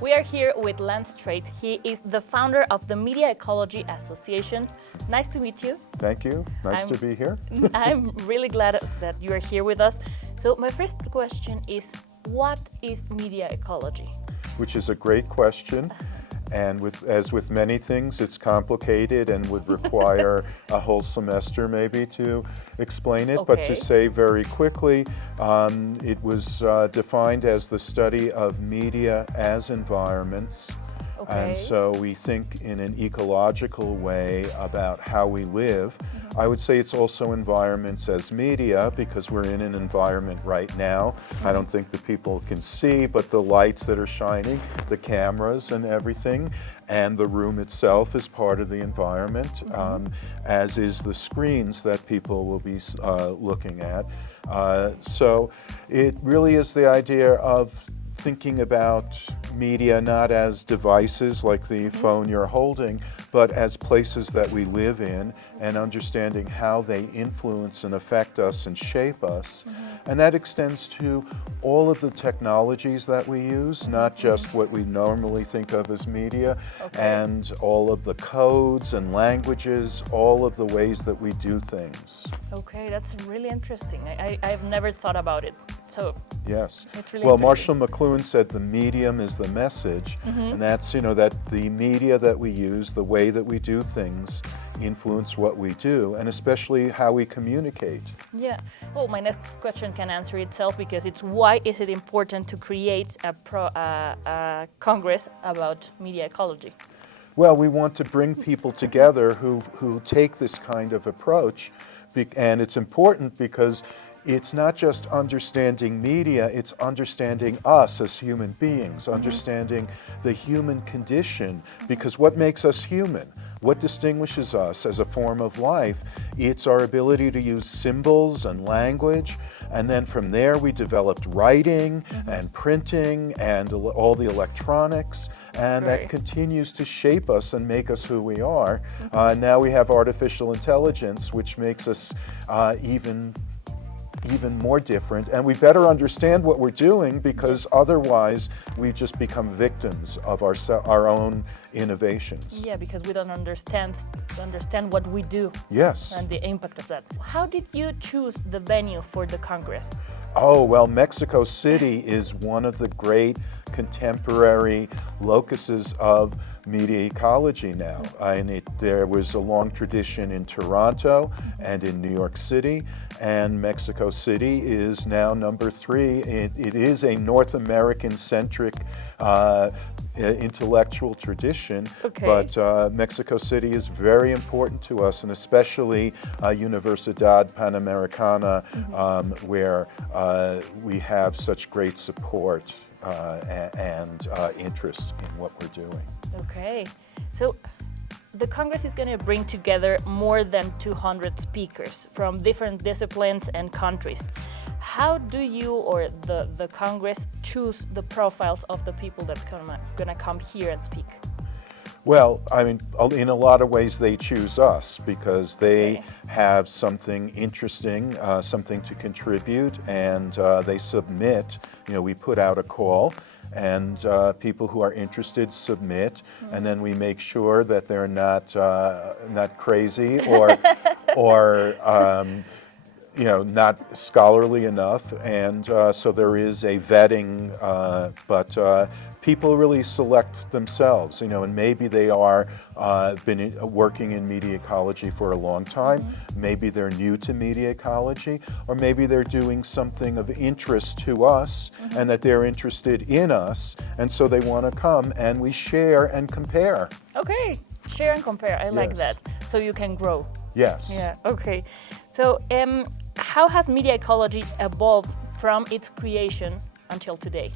We are here with Lance Strait. He is the founder of the Media Ecology Association. Nice to meet you. Thank you. Nice to be here. I'm really glad that you are here with us. So my first question is, what is media ecology? Which is a great question. And as with many things, it's complicated and would require a whole semester maybe to explain it. Okay. But to say very quickly, it was defined as the study of media as environments. Okay. And so we think in an ecological way about how we live. I would say it's also environments as media because we're in an environment right now. I don't think the people can see, but the lights that are shining, the cameras and everything, and the room itself is part of the environment, as is the screens that people will be looking at. So it really is the idea of thinking about media not as devices like the phone you're holding, but as places that we live in and understanding how they influence and affect us and shape us. And that extends to all of the technologies that we use, not just what we normally think of as media, and all of the codes and languages, all of the ways that we do things. Okay, that's really interesting. I've never thought about it. So yes. It's really well, interesting. Marshall McLuhan said the medium is the message, and that's, that the media that we use, the way that we do things, influence what we do, and especially how we communicate. Yeah. Well, my next question can answer itself because it's why is it important to create a congress about media ecology? Well, we want to bring people together who take this kind of approach, and it's important because it's not just understanding media, it's understanding us as human beings, understanding the human condition, because what makes us human? What distinguishes us as a form of life? It's our ability to use symbols and language, and then from there we developed writing and printing and all the electronics, and that continues to shape us and make us who we are. Now we have artificial intelligence, which makes us even more different, and we better understand what we're doing because otherwise we just become victims of our own innovations. Yeah, because we don't understand what we do. Yes. And the impact of that. How did you choose the venue for the Congress? Oh, well, Mexico City is one of the great contemporary locuses of media ecology now. There was a long tradition in Toronto and in New York City, and Mexico City is now number 3. It is a North American-centric intellectual tradition, but Mexico City is very important to us, and especially Universidad Panamericana, where we have such great support and interest in what we're doing. Okay, so the Congress is going to bring together more than 200 speakers from different disciplines and countries. How do you or the Congress choose the profiles of the people that's going to come here and speak? Well, I mean, in a lot of ways they choose us because they have something interesting, something to contribute, and they submit. We put out a call, and people who are interested submit, and then we make sure that they're not crazy or not scholarly enough, and so there is a vetting, but people really select themselves, and maybe they are been working in media ecology for a long time, maybe they're new to media ecology, or maybe they're doing something of interest to us and that they're interested in us, and so they want to come and we share and compare. Okay, share and compare, I like that, so you can grow. Yes. Yeah, okay. So how has media ecology evolved from its creation until today?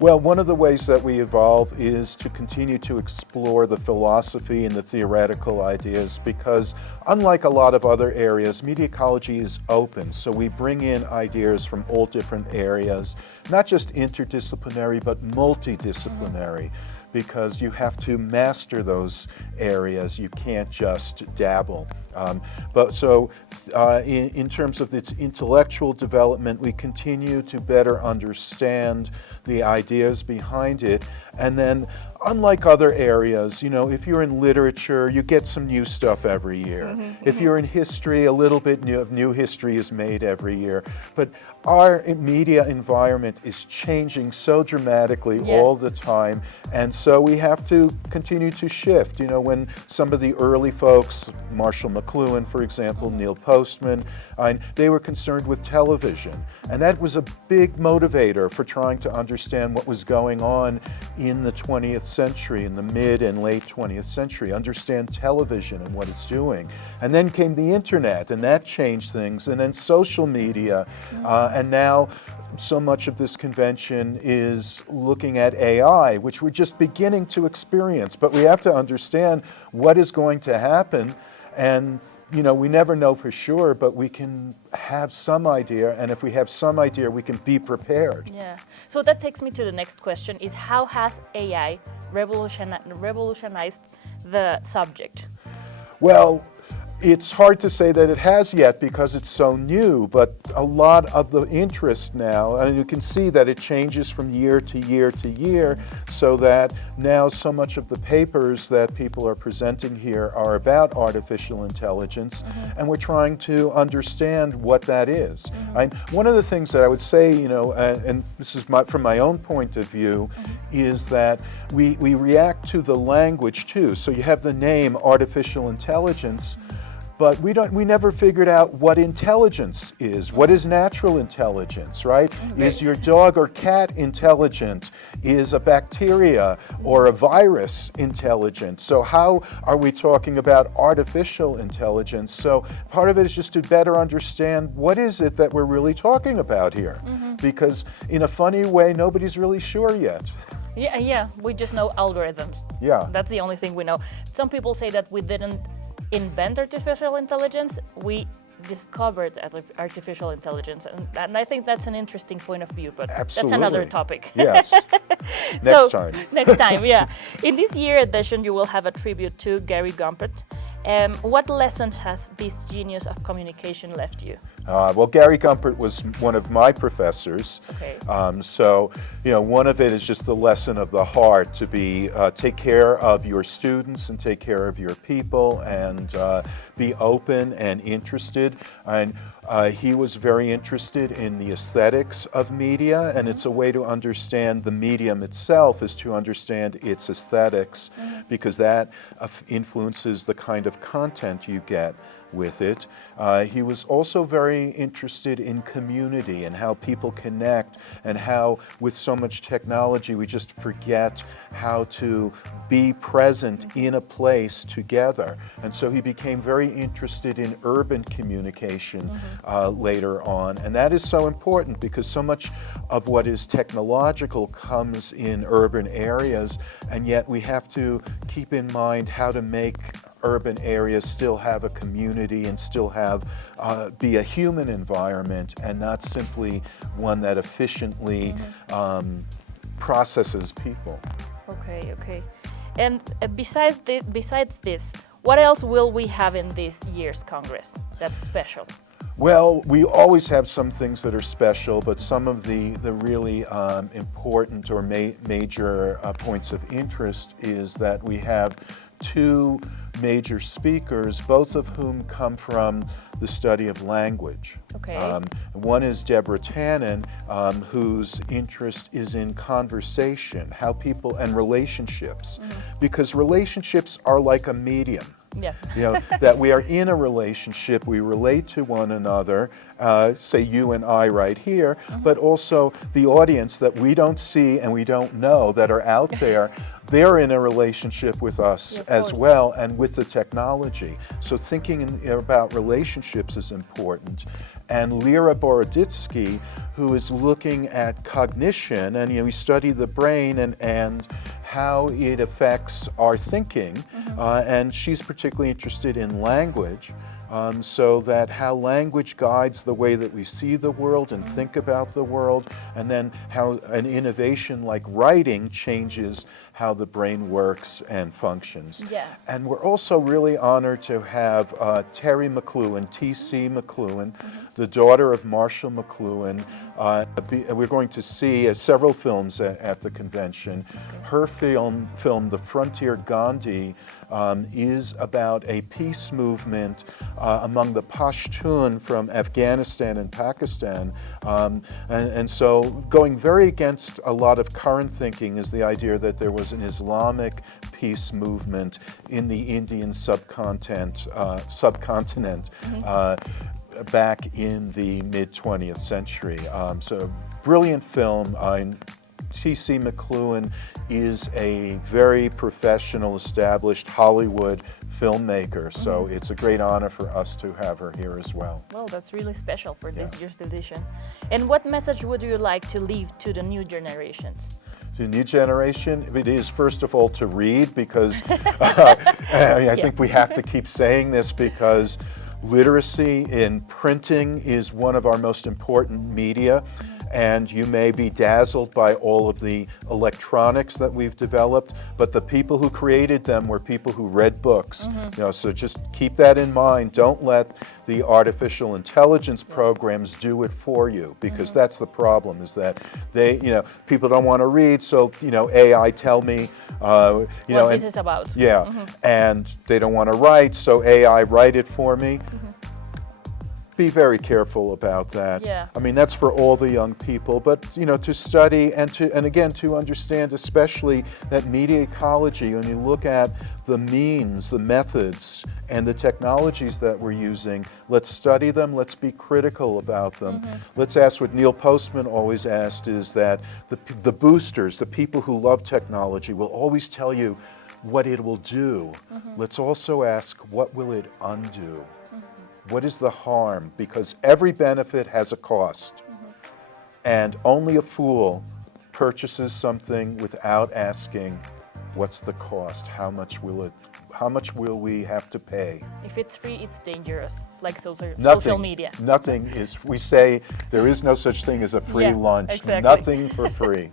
Well, one of the ways that we evolve is to continue to explore the philosophy and the theoretical ideas because unlike a lot of other areas, media ecology is open. So we bring in ideas from all different areas, not just interdisciplinary, but multidisciplinary. because you have to master those areas. You can't just dabble. In terms of its intellectual development, we continue to better understand the ideas behind it. And then, unlike other areas, if you're in literature, you get some new stuff every year. If you're in history, a little bit of new history is made every year. But our media environment is changing so dramatically all the time, and so we have to continue to shift. When some of the early folks, Marshall McLuhan, for example, Neil Postman, they were concerned with television, and that was a big motivator for trying to understand what was going on in the 20th century, in the mid and late 20th century, understand television and what it's doing. And then came the internet, and that changed things, and then social media, and now so much of this convention is looking at AI, which we're just beginning to experience. But we have to understand what is going to happen, and we never know for sure, but we can have some idea, and if we have some idea, we can be prepared. Yeah. So that takes me to the next question, is how has AI revolutionized the subject? Well, it's hard to say that it has yet because it's so new, but a lot of the interest now, and you can see that it changes from year to year to year, so that now so much of the papers that people are presenting here are about artificial intelligence, and we're trying to understand what that is. One of the things that I would say, and this is from my own point of view, is that we react to the language too. So you have the name artificial intelligence, but we never figured out what intelligence is. What is natural intelligence, right? Is your dog or cat intelligent? Is a bacteria or a virus intelligent? So how are we talking about artificial intelligence? So part of it is just to better understand what is it that we're really talking about here. Because in a funny way, nobody's really sure yet. Yeah, we just know algorithms. Yeah. That's the only thing we know. Some people say that we didn't invent artificial intelligence, we discovered artificial intelligence, and I think that's an interesting point of view, but Absolutely. That's another topic. Yes. Next time. Next time, yeah. In this year edition, you will have a tribute to Gary Gumpert. What lessons has this genius of communication left you? Well, Gary Gumpert was one of my professors. Okay. So, one of it is just the lesson of the heart to be take care of your students and take care of your people and be open and interested. And he was very interested in the aesthetics of media, and it's a way to understand the medium itself is to understand its aesthetics, because that influences the kind of content you get with it. He was also very interested in community and how people connect, and how with so much technology we just forget how to be present in a place together. And so he became very interested in urban communication later on, and that is so important because so much of what is technological comes in urban areas, and yet we have to keep in mind how to make urban areas still have a community and still have be a human environment, and not simply one that efficiently processes people. Okay. And besides this, what else will we have in this year's Congress that's special? Well, we always have some things that are special, but some of the really important or major points of interest is that we have two major speakers, both of whom come from the study of language. Okay. One is Deborah Tannen, whose interest is in conversation, how people and relationships, because relationships are like a medium. Yeah. That we are in a relationship, we relate to one another, say you and I right here, but also the audience that we don't see and we don't know that are out there, they're in a relationship with us as well, and with the technology. So thinking about relationships is important. And Lera Boroditsky, who is looking at cognition, and we study the brain and how it affects our thinking, and she's particularly interested in language, so that how language guides the way that we see the world and think about the world, and then how an innovation like writing changes how the brain works and functions. Yeah. And we're also really honored to have Terry McLuhan, T.C. McLuhan, the daughter of Marshall McLuhan. We're going to see several films at the convention. Her film, The Frontier Gandhi, is about a peace movement among the Pashtun from Afghanistan and Pakistan. And so going very against a lot of current thinking is the idea that there was an Islamic peace movement in the Indian subcontinent back in the mid-20th century. So brilliant film. T.C. McLuhan is a very professional, established Hollywood filmmaker, so it's a great honor for us to have her here as well. Well, that's really special for this year's edition. And what message would you like to leave to the new generations? The new generation, it is first of all to read, because I think we have to keep saying this, because literacy in printing is one of our most important media. And you may be dazzled by all of the electronics that we've developed, but the people who created them were people who read books. So just keep that in mind. Don't let the artificial intelligence programs do it for you, because that's the problem, is that people don't want to read, so AI tell me what this is about. And they don't want to write, so AI write it for me. Be very careful about that. I mean, that's for all the young people, but to study and again to understand, especially that media ecology. When you look at the means, the methods, and the technologies that we're using, let's study them. Let's be critical about them. Let's ask what Neil Postman always asked: is that the boosters, the people who love technology, will always tell you what it will do. Let's also ask, what will it undo? What is the harm? Because every benefit has a cost. And only a fool purchases something without asking, what's the cost? How much will we have to pay? If it's free, it's dangerous, like social media. Nothing is, we say there is no such thing as a free lunch. Exactly. Nothing for free.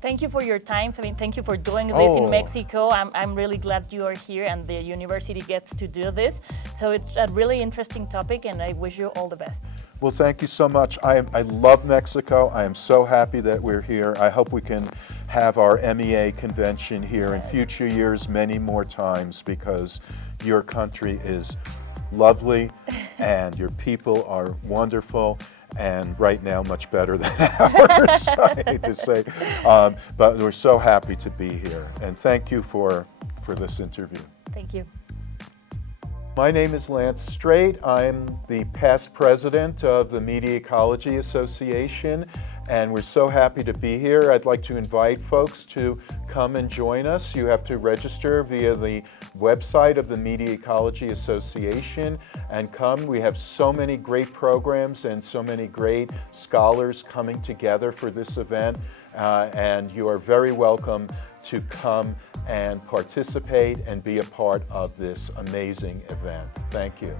Thank you for your time. I mean, thank you for doing this in Mexico. I'm really glad you are here and the university gets to do this. So it's a really interesting topic, and I wish you all the best. Well, thank you so much. I love Mexico. I am so happy that we're here. I hope we can have our MEA convention here in future years many more times, because your country is lovely and your people are wonderful. And right now, much better than ours, I hate to say. But we're so happy to be here. And thank you for this interview. Thank you. My name is Lance Straight. I'm the past president of the Media Ecology Association, and we're so happy to be here. I'd like to invite folks to come and join us. You have to register via the website of the Media Ecology Association and come. We have so many great programs and so many great scholars coming together for this event, and you are very welcome to come and participate and be a part of this amazing event. Thank you.